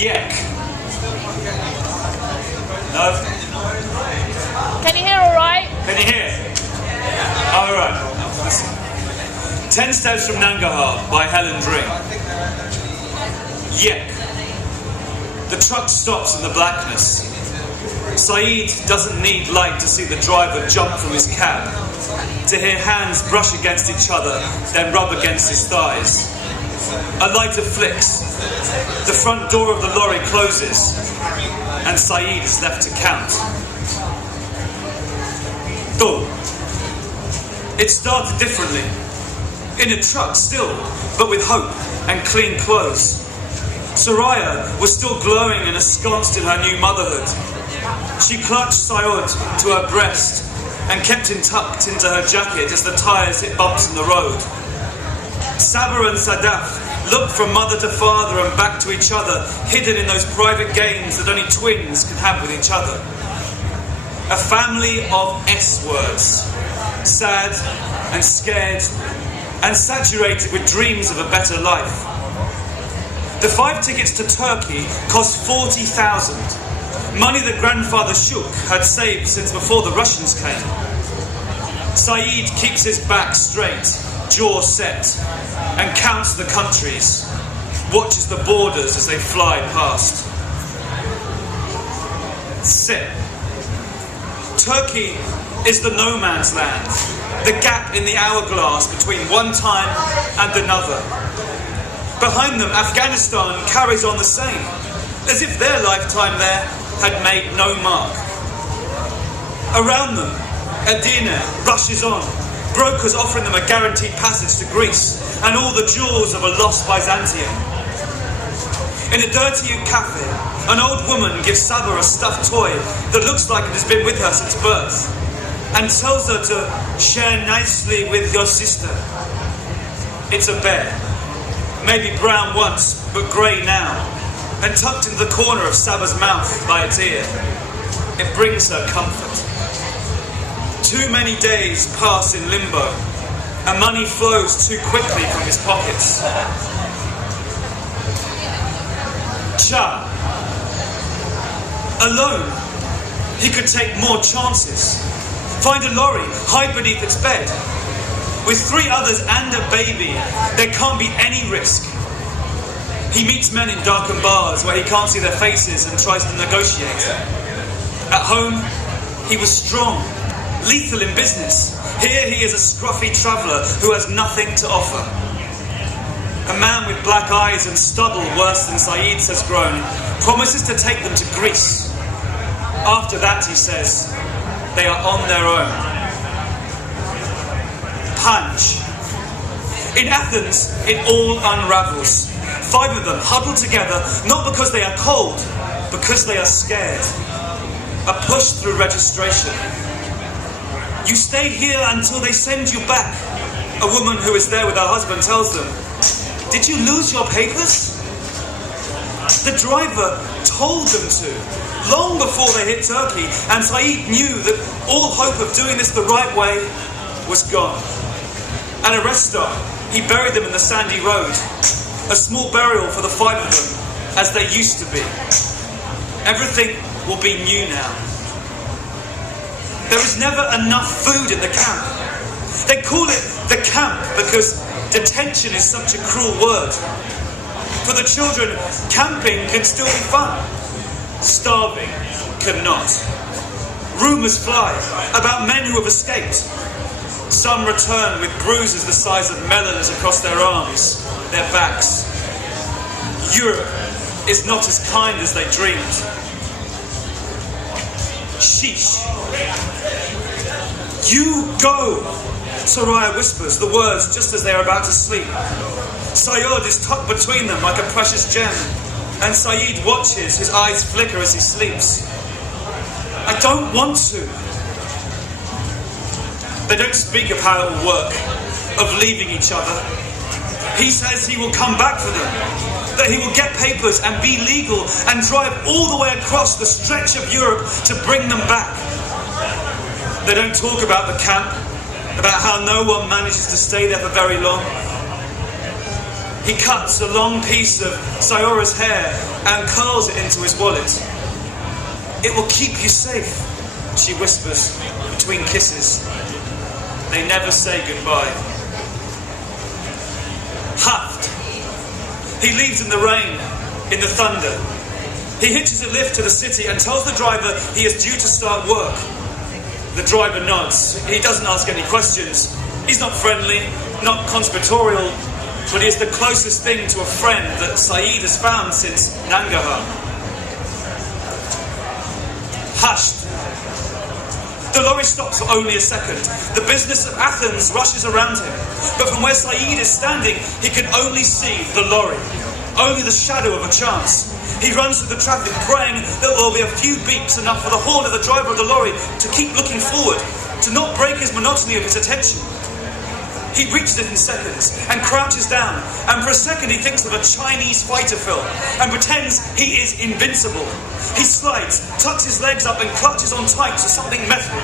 Yek. No? Can you hear all right? Can you hear? All right. 10 Steps from Nangarhar by Helen Dring. Yek. The truck stops in the blackness. Saeed doesn't need light to see the driver jump from his cab, to hear hands brush against each other, then rub against his thighs. A lighter flicks. The front door of the lorry closes, and Saeed is left to count. Though it started differently. In a truck still, but with hope and clean clothes. Soraya was still glowing and ensconced in her new motherhood. She clutched Sayod to her breast and kept him tucked into her jacket as the tyres hit bumps in the road. Saber and Sadaf looked from mother to father and back to each other, hidden in those private games that only twins can have with each other. A family of S-words, sad and scared and saturated with dreams of a better life. The 5 tickets to Turkey cost 40,000, money that grandfather Shuk had saved since before the Russians came. Saeed keeps his back straight, jaw set, and counts the countries, watches the borders as they fly past. Sit. Turkey is the no man's land, the gap in the hourglass between one time and another. Behind them, Afghanistan carries on the same, as if their lifetime there had made no mark. Around them, Edirne rushes on, brokers offering them a guaranteed passage to Greece and all the jewels of a lost Byzantium. In a dirty cafe, an old woman gives Saber a stuffed toy that looks like it has been with her since birth and tells her to share nicely with your sister. It's a bear, maybe brown once, but grey now, and tucked into the corner of Saber's mouth by its ear. It brings her comfort. Too many days pass in limbo, and money flows too quickly from his pockets. Cha. Alone, he could take more chances. Find a lorry, hide beneath its bed. With 3 others and a baby, there can't be any risk. He meets men in darkened bars where he can't see their faces and tries to negotiate. At home, he was strong, lethal in business. Here he is a scruffy traveller who has nothing to offer. A man with black eyes and stubble worse than Saeed's has grown promises to take them to Greece. After that, he says, they are on their own. Punch. In Athens, it all unravels. 5 of them huddled together, not because they are cold, because they are scared. A push through registration. You stay here until they send you back. A woman who is there with her husband tells them, did you lose your papers? The driver told them to, long before they hit Turkey, and Saeed knew that all hope of doing this the right way was gone. At a rest stop, he buried them in the sandy road, a small burial for the 5 of them, as they used to be. Everything will be new now. There is never enough food in the camp. They call it the camp because detention is such a cruel word. For the children, camping can still be fun. Starving cannot. Rumours fly about men who have escaped. Some return with bruises the size of melons across their arms, their backs. Europe is not as kind as they dreamed. Sheesh. You go, Soraya whispers the words just as they are about to sleep. Sayod is tucked between them like a precious gem, and Saeed watches, his eyes flicker as he sleeps. I don't want to. They don't speak of how it will work, of leaving each other. He says he will come back for them, that he will get papers and be legal and drive all the way across the stretch of Europe to bring them back. They don't talk about the camp, about how no one manages to stay there for very long. He cuts a long piece of Sayora's hair and curls it into his wallet. "It will keep you safe," she whispers between kisses. They never say goodbye. Haft. He leaves in the rain, in the thunder. He hitches a lift to the city and tells the driver he is due to start work. The driver nods. He doesn't ask any questions. He's not friendly, not conspiratorial, but he is the closest thing to a friend that Saeed has found since Nangarhar. Hushed. The lorry stops for only a second. The business of Athens rushes around him. But from where Saeed is standing, he can only see the lorry. Only the shadow of a chance. He runs through the traffic, praying that there will be a few beeps, enough for the horn of the driver of the lorry to keep looking forward, to not break his monotony of his attention. He reaches it in seconds and crouches down, and for a second he thinks of a Chinese fighter film and pretends he is invincible. He slides, tucks his legs up and clutches on tight to something metal.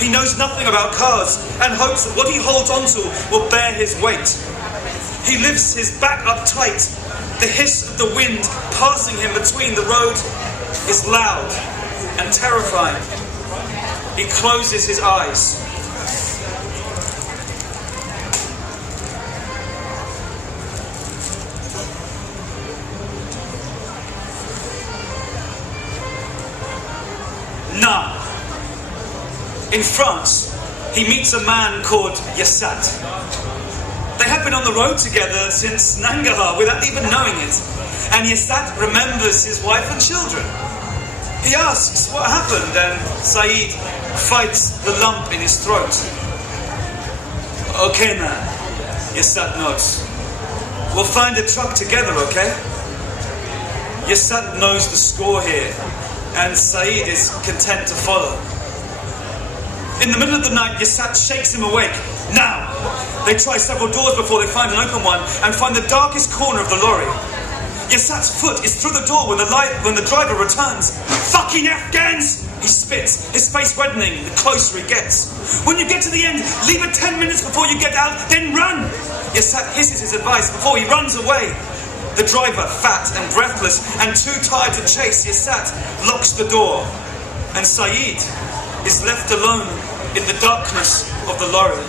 He knows nothing about cars and hopes that what he holds onto will bear his weight. He lifts his back up tight. The hiss of the wind passing him between the road is loud and terrifying. He closes his eyes. Now, in France, he meets a man called Yassat. They have been on the road together since Nangarhar without even knowing it, and Yassat remembers his wife and children. He asks what happened, and Saeed fights the lump in his throat. "Okay, man," Yassat nods. "We'll find a truck together, okay?" Yassat knows the score here, and Saeed is content to follow. In the middle of the night, Yassat shakes him awake. "Now!" They try several doors before they find an open one and find the darkest corner of the lorry. Yassat's foot is through the door when the driver returns. "Fucking Afghans!" He spits, his face reddening the closer he gets. "When you get to the end, leave it 10 minutes before you get out, then run!" Yassat hisses his advice before he runs away. The driver, fat and breathless and too tired to chase Yassat, locks the door, and Saeed is left alone in the darkness of the lorry.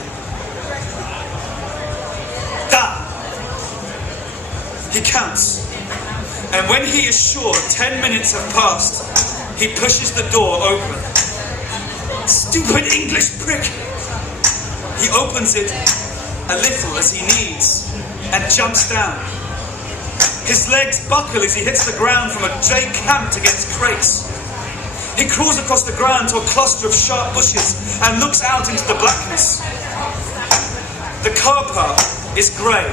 Da! He counts, and when he is sure 10 minutes have passed, he pushes the door open. Stupid English prick! He opens it a little as he needs and jumps down. His legs buckle as he hits the ground from a J camped against crates. He crawls across the ground to a cluster of sharp bushes and looks out into the blackness. The car park is grey,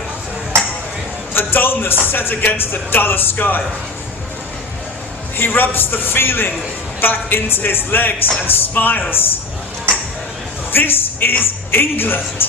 a dullness set against a duller sky. He rubs the feeling back into his legs and smiles. This is England!